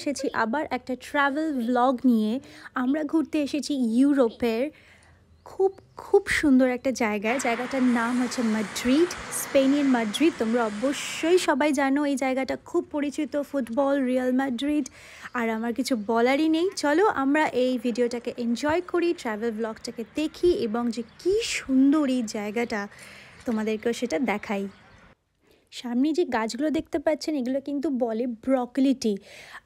এসেছি আবার একটা ট্রাভেল ভ্লগ নিয়ে। আমরা ঘুরতে এসেছি ইউরোপের খুব খুব সুন্দর একটা জায়গাটার নাম হচ্ছে মাদ্রিদ, স্পেনের মাদ্রিদ। তোমরা অবশ্যই সবাই জানো এই জায়গাটা খুব পরিচিত, ফুটবল, রিয়াল মাদ্রিদ। আর আমার কিছু বলারই নেই, চলো আমরা এই ভিডিওটাকে এনজয় করি, ট্রাভেল ভ্লগটাকে দেখি এবং যে কী সুন্দর এই জায়গাটা তোমাদেরকেও সেটা দেখাই। সামনে যে গাছগুলো দেখতে পাচ্ছেন এগুলো কিন্তু বলে ব্রকলি টি।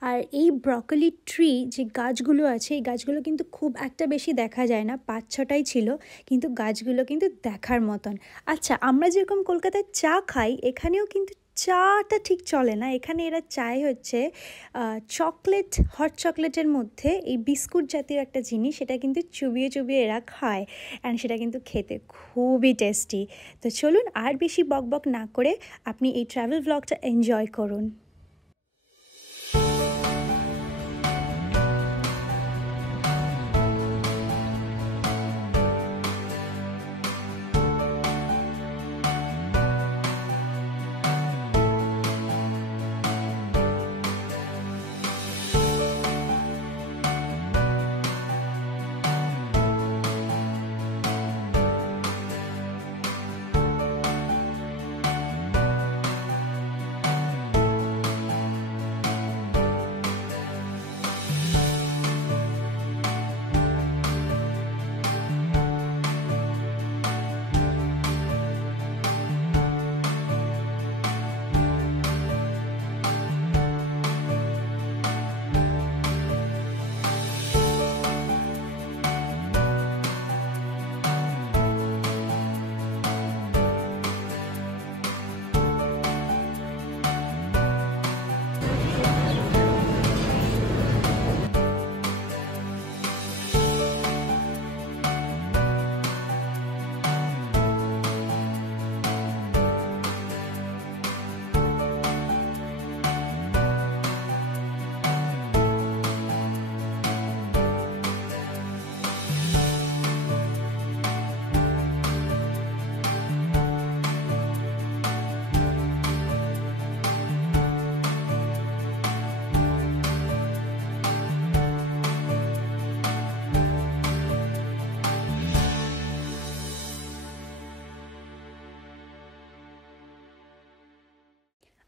আর এই ব্রকলি ট্রি যে গাছগুলো আছে এই গাছগুলো কিন্তু খুব একটা বেশি দেখা যায় না, 5-6টাই ছিল, কিন্তু গাছগুলো কিন্তু দেখার মতন। আচ্ছা, আমরা যেরকম কলকাতায় চা খাই এখানেও কিন্তু চাটা ঠিক চলে না। এখানে এরা চায় হচ্ছে চকলেট, হট চকলেটের মধ্যে এই বিস্কুট জাতীয় একটা জিনিস, সেটা কিন্তু চুবিয়ে চুবিয়ে এরা খায়, অ্যান্ড সেটা কিন্তু খেতে খুবই টেস্টি। তো চলুন আর বেশি বকবক না করে আপনি এই ট্রাভেল ভ্লগটা এনজয় করুন।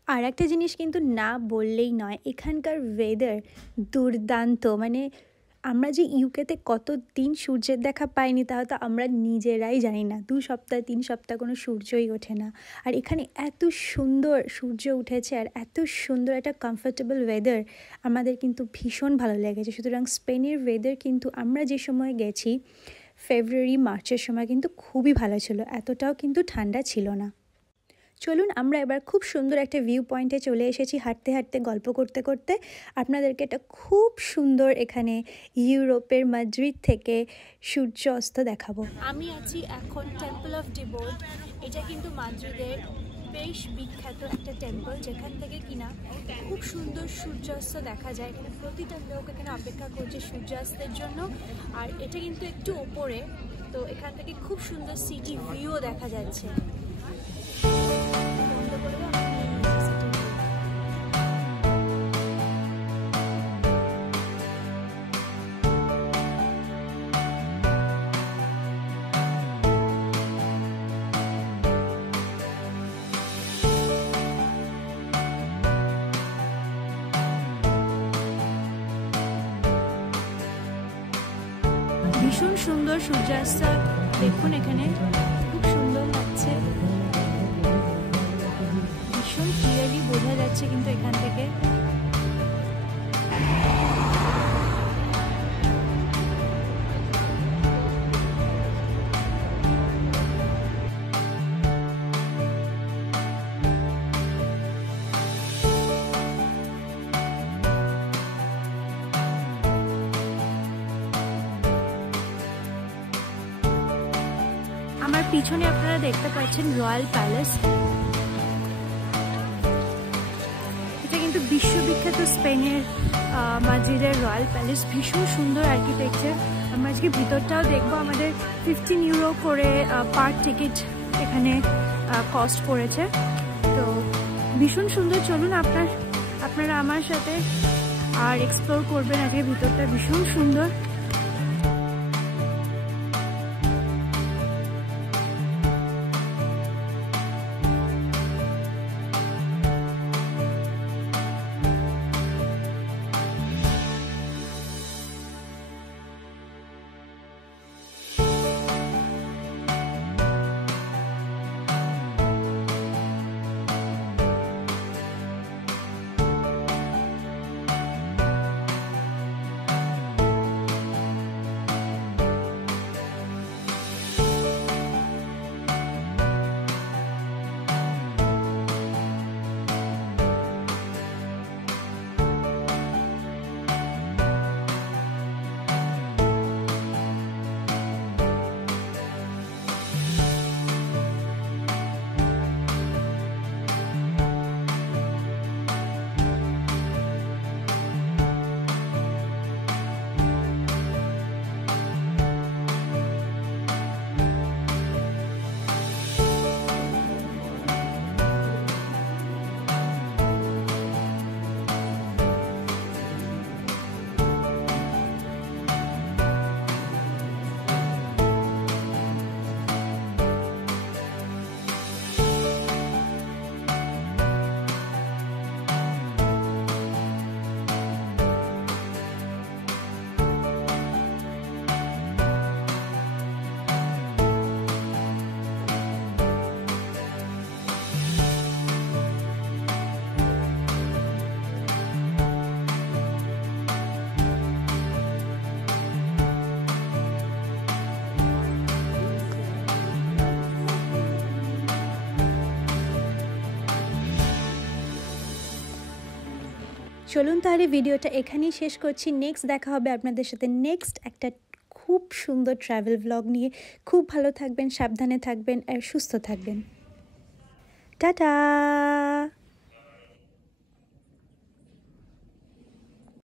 আর একটা জিনিস কিন্তু না বললেই নয়, এখানকার ওয়েদার দুর্দান্ত। মানে আমরা যে ইউকেতে কত দিন সূর্যের দেখা পাইনি তা হয়তো আমরা নিজেরাই জানি না, 2 সপ্তাহ 3 সপ্তাহ কোনো সূর্যই ওঠে না। আর এখানে এত সুন্দর সূর্য উঠেছে আর এত সুন্দর একটা কমফোর্টেবল ওয়েদার, আমাদের কিন্তু ভীষণ ভালো লেগেছে। সুতরাং স্পেনের ওয়েদার কিন্তু আমরা যে সময় গেছি ফেব্রুয়ারি মার্চের সময় কিন্তু খুবই ভালো ছিল, এতটাও কিন্তু ঠান্ডা ছিল না। চলুন আমরা এবার খুব সুন্দর একটা ভিউ পয়েন্টে চলে এসেছি, হাঁটতে হাঁটতে গল্প করতে করতে আপনাদেরকে একটা খুব সুন্দর এখানে ইউরোপের মাদ্রিদ থেকে সূর্য অস্ত দেখাবো। আমি আছি এখন টেম্পল অফ ডিবোর্ড। এটা কিন্তু মাদ্রিদের বেশ বিখ্যাত একটা টেম্পল, যেখান থেকে কিনা খুব সুন্দর সূর্যাস্ত দেখা যায়। এখানে প্রতিটা লোক এখানে অপেক্ষা করছে সূর্যাস্তের জন্য। আর এটা কিন্তু একটু ওপরে, তো এখান থেকে খুব সুন্দর সিটি ভিউও দেখা যাচ্ছে। ভীষণ সুন্দর সূর্যাস্ত দেখুন, এখানে খুব সুন্দর লাগছে, ভীষণ ক্লিয়ারলি বোঝা যাচ্ছে কিন্তু এখান থেকে। আমার পিছনে আপনারা দেখতে পাচ্ছেন রয়্যাল প্যালেস। এটা কিন্তু বিশ্ববিখ্যাত স্পেনের মাদ্রিদের রয়্যাল প্যালেস, ভীষণ সুন্দর আর্কিটেকচার। আমরা আজকে ভিতরটাও দেখবো। আমাদের 15 ইউরো করে পার টিকিট এখানে কস্ট পড়েছে, তো ভীষণ সুন্দর। চলুন আপনারা আমার সাথে আর এক্সপ্লোর করবেন আগে, ভিতরটা ভীষণ সুন্দর। চলুন তাহলে ভিডিওটা এখানেই শেষ করছি। নেক্সট দেখা হবে আপনাদের সাথে নেক্সট একটা খুব সুন্দর ট্রাভেল ব্লগ নিয়ে। খুব ভালো থাকবেন, সাবধানে থাকবেন আর সুস্থ থাকবেন। টাটা।